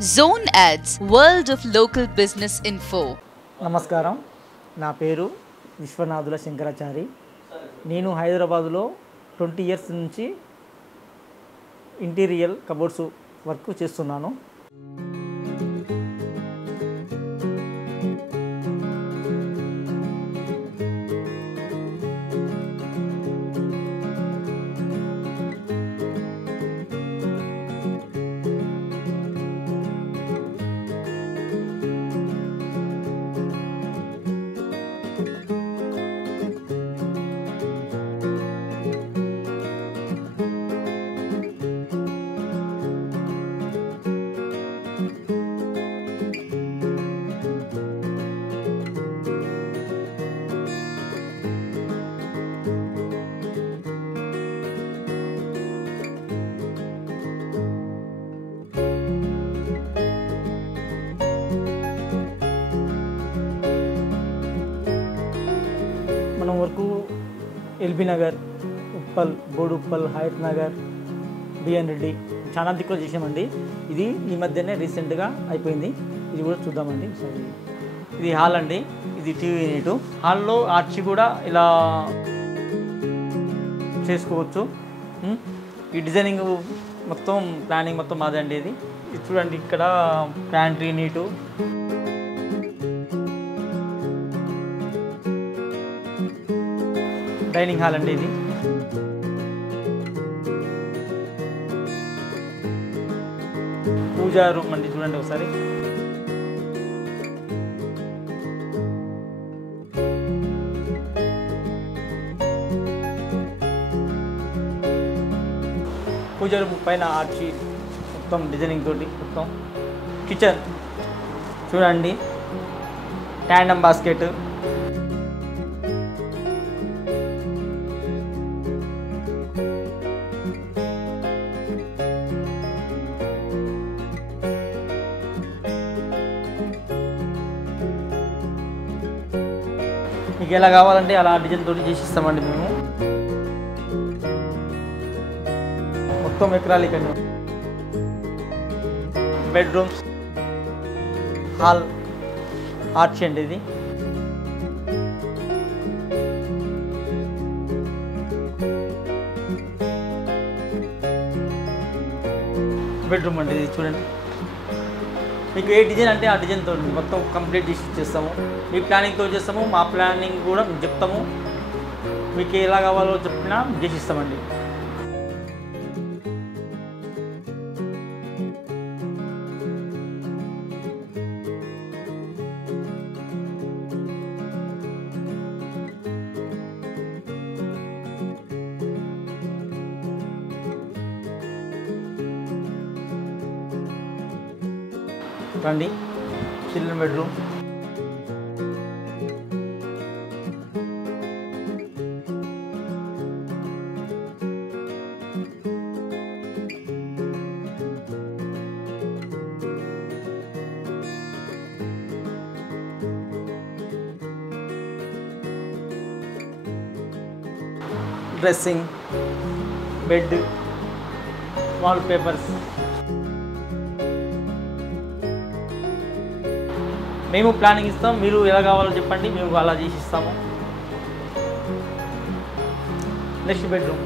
Zone Ads, World of Local Business Info. నమస్కారం, నా పేరు విశ్వనాథుల శంకరాచారి. నేను హైదరాబాదులో 20 ఇయర్స్ నుంచి ఇంటీరియర్ కబోర్డ్స్ వర్క్ చేస్తున్నాను. మనం వరకు ఎల్బీ నగర్, ఉప్పల్, బోడుప్పల్, హయత్ నగర్, బిఎన్ రెడ్డి చాలా దిక్కులో చేసామండి. ఇది ఈ మధ్యనే రీసెంట్గా అయిపోయింది. ఇది కూడా చూద్దామండి. సరే, ఇది హాల్ అండి. ఇది టీవీ యూనిట్. హాల్లో ఆర్చి కూడా ఇలా చేసుకోవచ్చు. ఈ డిజైనింగ్ మొత్తం ప్లానింగ్ మొత్తం మాదే అండి. ఇది చూడండి, ఇక్కడ ప్యాంట్రీ యూనిట్, డైనింగ్ హాల్ అండి. ఇది పూజా రూమ్ అండి. చూడండి ఒకసారి. పూజా రూమ్ పైన ఆర్చి మొత్తం డిజైనింగ్ తోటి మొత్తం. కిచెన్ చూడండి, ట్యాండమ్ బాస్కెట్, మీకు ఎలా కావాలంటే అలా డిజైన్ తోటి చేసి ఇస్తామండి మేము. మొత్తం ఎకరాలిక్ అండి. బెడ్రూమ్స్, హాల్, ఆర్చ్ అండి. ఇది బెడ్రూమ్ అండి. ఇది చూడండి, మీకు ఏ డిజైన్ అంటే ఆ డిజైన్తో మొత్తం కంప్లీట్ చేసి ఇచ్చేస్తాము. మీ ప్లానింగ్తో చేస్తాము, మా ప్లానింగ్ కూడా మీకు చెప్తాము. మీకు ఎలా కావాలో చెప్పినా చేసి ఇస్తామండి. రండి, children bedroom, dressing, bed, wall papers. మేము ప్లానింగ్ ఇస్తాం, మీరు ఎలా కావాలో చెప్పండి, మేము అలా చేసి ఇస్తాము. నెక్స్ట్ బెడ్రూమ్,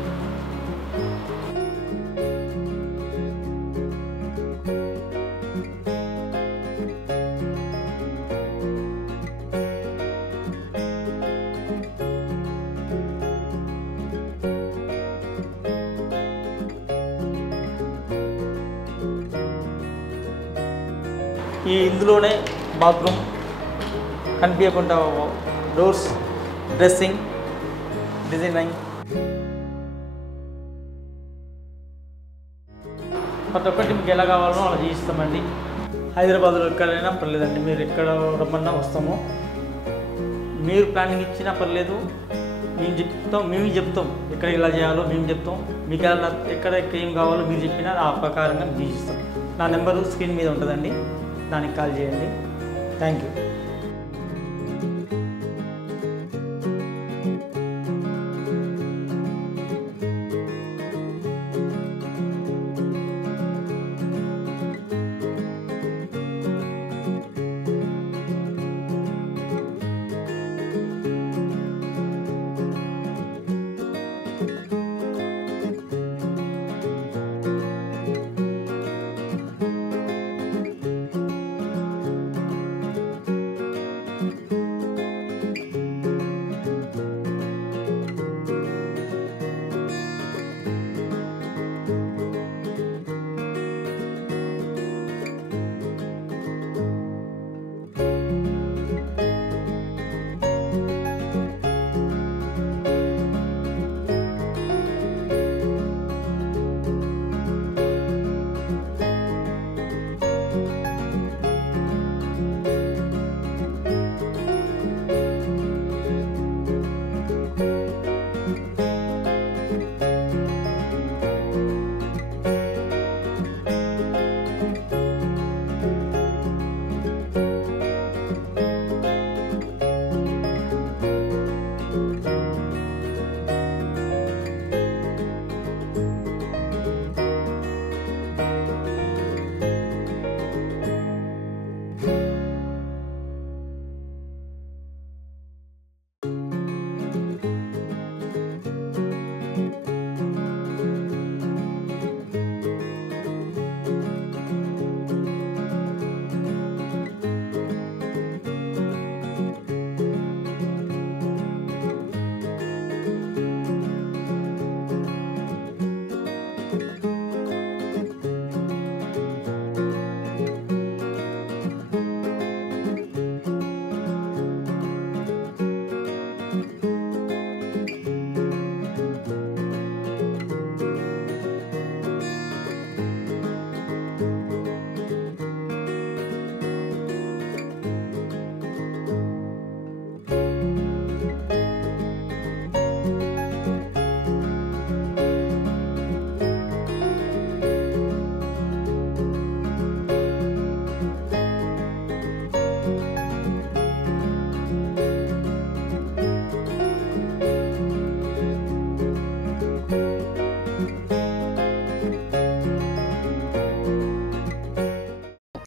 ఇందులోనే బాత్రూమ్, కనిపించకుండా డోర్స్, డ్రెస్సింగ్, డిజైనింగ్, ప్రతి ఒక్కటి మీకు ఎలా కావాలో అలా చేయిస్తామండి. హైదరాబాద్లో ఎక్కడైనా పర్లేదండి, మీరు ఎక్కడ రమ్మన్నా వస్తాము. మీరు ప్లానింగ్ ఇచ్చినా పర్లేదు, మేము చెప్తాం ఎక్కడ ఎలా చేయాలో మేము చెప్తాం. మీకు ఎక్కడ ఏం కావాలో మీరు చెప్పినా ఆ ప్రకారంగా మేము చేయిస్తాం. నా నెంబరు స్క్రీన్ మీద ఉంటుందండి, దానికి కాల్ చేయండి. Thank you.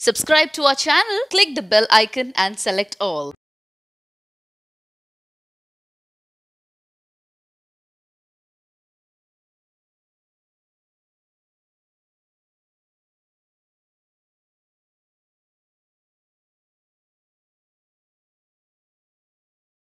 Subscribe to our channel, click the bell icon and select all.